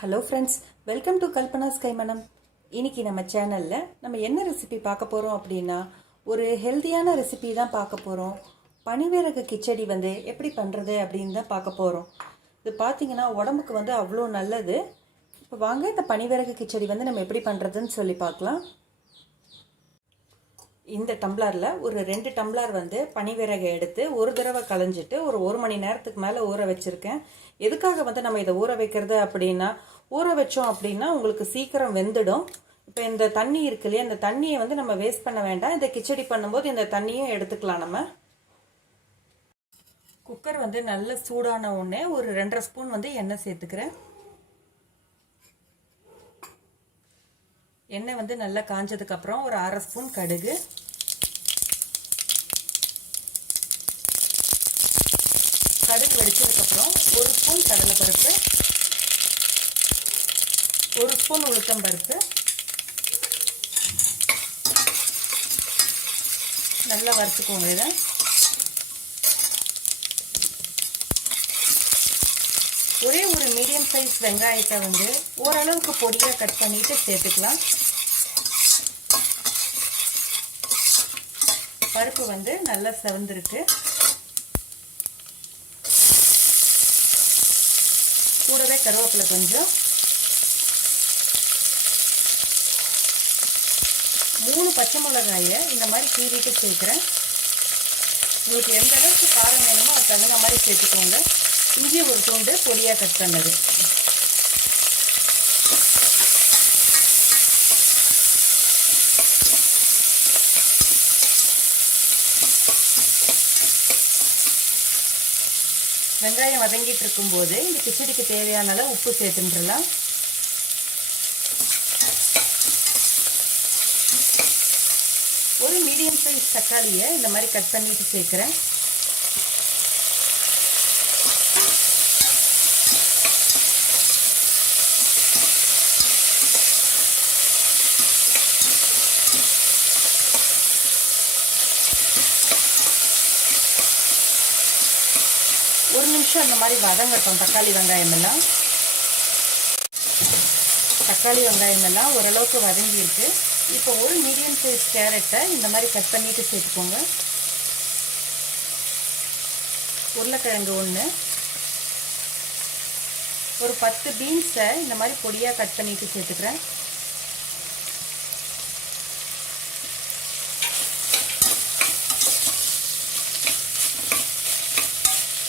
Hello friends, welcome to Kalpana's கைமணம். இன்னைக்கு நம்ம சேனலில் நம்ம என்ன ரெசிபி பார்க்க போகிறோம் அப்படின்னா, ஒரு ஹெல்த்தியான ரெசிபி தான் பார்க்க போகிறோம். பனிவிறகு கிச்சடி எப்படி பண்ணுறது அப்படின்னு தான் பார்க்க போகிறோம். இது பார்த்தீங்கன்னா உடம்புக்கு அவ்வளோ நல்லது. இப்போ வாங்க இந்த பனிவிறகு கிச்சடி நம்ம எப்படி பண்ணுறதுன்னு சொல்லி பார்க்கலாம். இந்த டம்ளரில் ஒரு 2 டம்ளர் பனிவிறகை எடுத்து ஒரு தடவை களைஞ்சிட்டு ஒரு மணி நேரத்துக்கு மேலே ஊற வச்சுருக்கேன். எதுக்காக நம்ம இதை ஊற வைக்கிறது அப்படின்னா, ஊற வச்சோம் அப்படின்னா உங்களுக்கு சீக்கிரம் வெந்துடும். இப்போ இந்த தண்ணி இருக்கு இல்லையா, இந்த தண்ணியை நம்ம வேஸ்ட் பண்ண வேண்டாம். இந்த கிச்சடி பண்ணும்போது இந்த தண்ணியும் எடுத்துக்கலாம். நம்ம குக்கர் நல்ல சூடான உடனே ஒரு 2.5 ஸ்பூன் எண்ணெய் சேர்த்துக்கிறேன். எண்ணெய் நல்லா காஞ்சதுக்கு அப்புறம் ஒரு 1/2 ஸ்பூன் கடுகு, கடுகு வெடிச்சதுக்கு அப்புறம் 1 ஸ்பூன் கடலைப்பருப்பு, 1 ஸ்பூன் உளுத்தம் பருப்பு நல்லா வறுத்துக்கோங்க. இதை ஒரே ஒரு மீடியம் சைஸ் வெங்காயத்தை ஓரளவுக்கு பொடியாக கட் பண்ணிட்டு சேர்த்துக்கலாம். பருப்பு நல்லா செவந்திருக்கு. கூடவே கருவேப்பிலை கொஞ்சம், 3 பச்சை மிளகாயை இந்த மாதிரி கீறிட்டு சேர்க்குறேன். உங்களுக்கு எந்த அளவுக்கு காரம் வேணுமோ அது தகுந்த மாதிரி சேர்த்துக்கோங்க. இஞ்சி ஒரு துண்டு பொடியாக கட் பண்ணது. வெங்காயம் வதங்கிட்டு இருக்கும்போது இந்த கிச்சடிக்கு தேவையான அளவு உப்பு சேர்த்துட்டுலாம். ஒரு மீடியம் சைஸ் தக்காளியை இந்த மாதிரி கட் பண்ணிட்டு சேர்க்குறேன். ஒரு நிமிஷம் இந்த மாதிரி வதங்கட்டும். தக்காளி வெங்காயம் எல்லாம் ஓரளவுக்கு வதங்கி இருக்கு. இப்போ ஒரு மீடியம் சைஸ் கேரட்டை இந்த மாதிரி கட் பண்ணிட்டு சேர்த்துக்கோங்க. உருளைக்கிழங்கு 1, ஒரு 10 பீன்ஸை இந்த மாதிரி பொடியாக கட் பண்ணிட்டு சேர்த்துக்கிறேன்.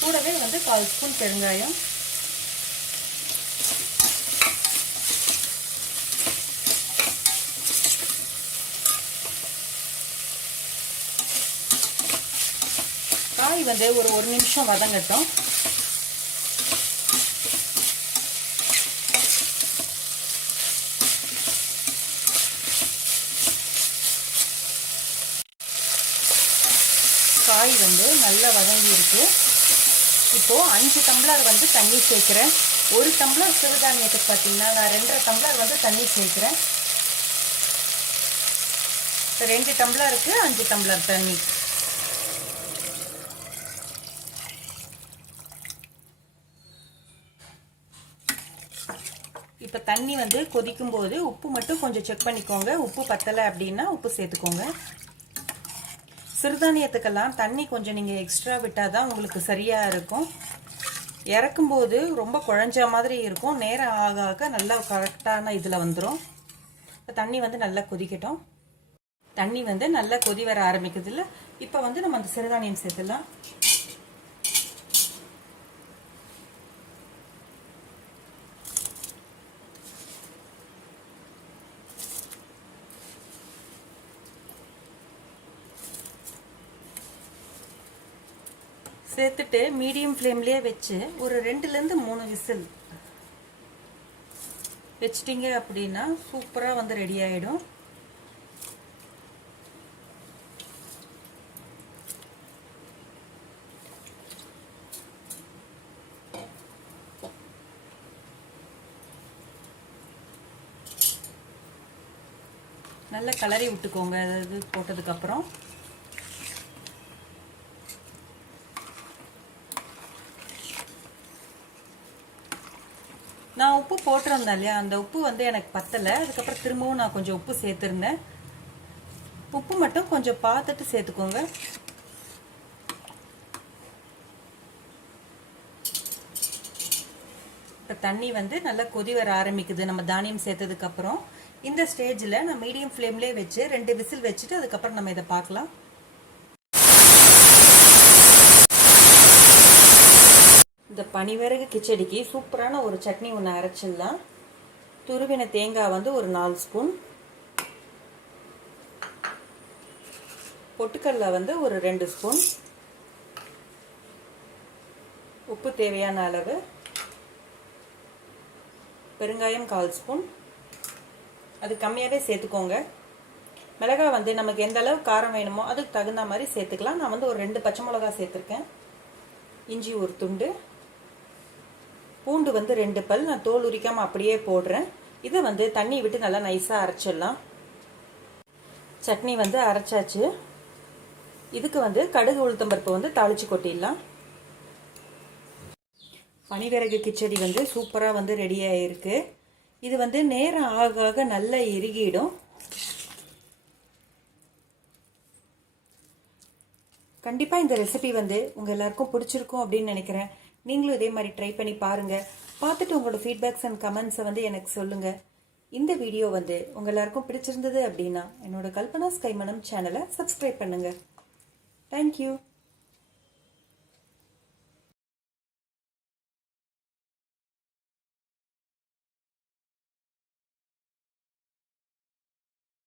கூடவே 1/4 ஸ்பூன் பெருங்காயம், காய் ஒரு 1 நிமிஷம் வதங்கட்டும். காய் நல்லா வதங்கி இருக்கு. இப்போ 5 டம்ளர் தண்ணி சேர்க்கிறேன். 1 டம்ளர் சிறுதானியத்துக்கு பார்த்தீங்கன்னா நான் 2.5 டம்ளர் தண்ணி சேர்க்கிறேன். 2 டம்ளருக்கு 5 டம்ளர் தண்ணி. இப்போ தண்ணி கொதிக்கும் போது உப்பு மட்டும் கொஞ்சம் செக் பண்ணிக்கோங்க. உப்பு பத்தலை அப்படின்னா உப்பு சேர்த்துக்கோங்க. சிறுதானியத்துக்கெல்லாம் தண்ணி கொஞ்சம் நீங்கள் எக்ஸ்ட்ரா விட்டால் தான் உங்களுக்கு சரியாக இருக்கும். இறக்கும்போது ரொம்ப குழஞ்ச மாதிரி இருக்கும். நேரம் ஆக ஆக நல்லா கரெக்டான இதில் வந்துடும். தண்ணி நல்லா கொதிக்கட்டும். தண்ணி நல்லா கொதி வர ஆரம்பிக்குது இல்லை. இப்போ நம்ம அந்த சிறுதானியம் சேர்த்துலாம். சேர்த்துட்டு மீடியம் ஃப்ளேம்லேயே வச்சு ஒரு 2லேருந்து 3 விசில் வச்சிட்டிங்க அப்படின்னா சூப்பராக ரெடி ஆகிடும். நல்லா கலரி விட்டுக்கோங்க. அதாவது போட்டதுக்கப்புறம் நான் உப்பு போட்டிருந்தேன் இல்லையா, அந்த உப்பு வந்து எனக்கு பத்தலை. அதுக்கப்புறம் திரும்பவும் நான் கொஞ்சம் உப்பு சேர்த்துருந்தேன். உப்பு மட்டும் கொஞ்சம் பார்த்துட்டு சேர்த்துக்கோங்க. இப்போ தண்ணி வந்து நல்லா கொதி வர ஆரம்பிக்குது நம்ம தானியம் சேர்த்ததுக்கப்புறம். இந்த ஸ்டேஜில் நான் மீடியம் ஃப்ளேம்லேயே வச்சு 2 விசில் வச்சுட்டு அதுக்கப்புறம் நம்ம இதை பார்க்கலாம். இந்த பனிவரகு கிச்சடிக்கு சூப்பரான ஒரு சட்னி ஒன்று அரைச்சிடலாம். துருவின தேங்காய் வந்து ஒரு 4 ஸ்பூன், பொட்டுக்கடலை வந்து ஒரு 2 ஸ்பூன், உப்பு தேவையான அளவு, பெருங்காயம் 1/4 ஸ்பூன், அது கம்மியாகவே சேர்த்துக்கோங்க. மிளகாய் வந்து நமக்கு எந்த அளவு காரம் வேணுமோ அதுக்கு தகுந்த மாதிரி சேர்த்துக்கலாம். நான் வந்து ஒரு 2 பச்சை மிளகாய் சேர்த்துருக்கேன். இஞ்சி ஒரு துண்டு, பூண்டு வந்து 2 பல், நான் தோல் உரிக்காமல் அப்படியே போடுறேன். இதை வந்து தண்ணி விட்டு நல்லா நைஸாக அரைச்சிடலாம். சட்னி வந்து அரைச்சாச்சு. இதுக்கு வந்து கடுகு உளுத்தம்பருப்பு வந்து தாளித்து கொட்டிடலாம். பனிவிறகு கிச்சடி வந்து சூப்பராக வந்து ரெடி ஆகிருக்கு. இது வந்து நேரம் ஆக ஆக நல்லா இறுகிடும். கண்டிப்பாக இந்த ரெசிபி வந்து உங்கள் எல்லாருக்கும் பிடிச்சிருக்கும் அப்படின்னு நினைக்கிறேன். நீங்களும் இதே மாதிரி ட்ரை பண்ணி பாருங்கள். பார்த்துட்டு உங்களோட ஃபீட்பேக்ஸ் அண்ட் கமெண்ட்ஸை வந்து எனக்கு சொல்லுங்கள். இந்த வீடியோ வந்து உங்கள் எல்லாருக்கும் பிடிச்சிருந்தது அப்படின்னா என்னோட கல்பனாஸ் கைமணம் சேனலை சப்ஸ்கிரைப் பண்ணுங்கள். தேங்க்யூ.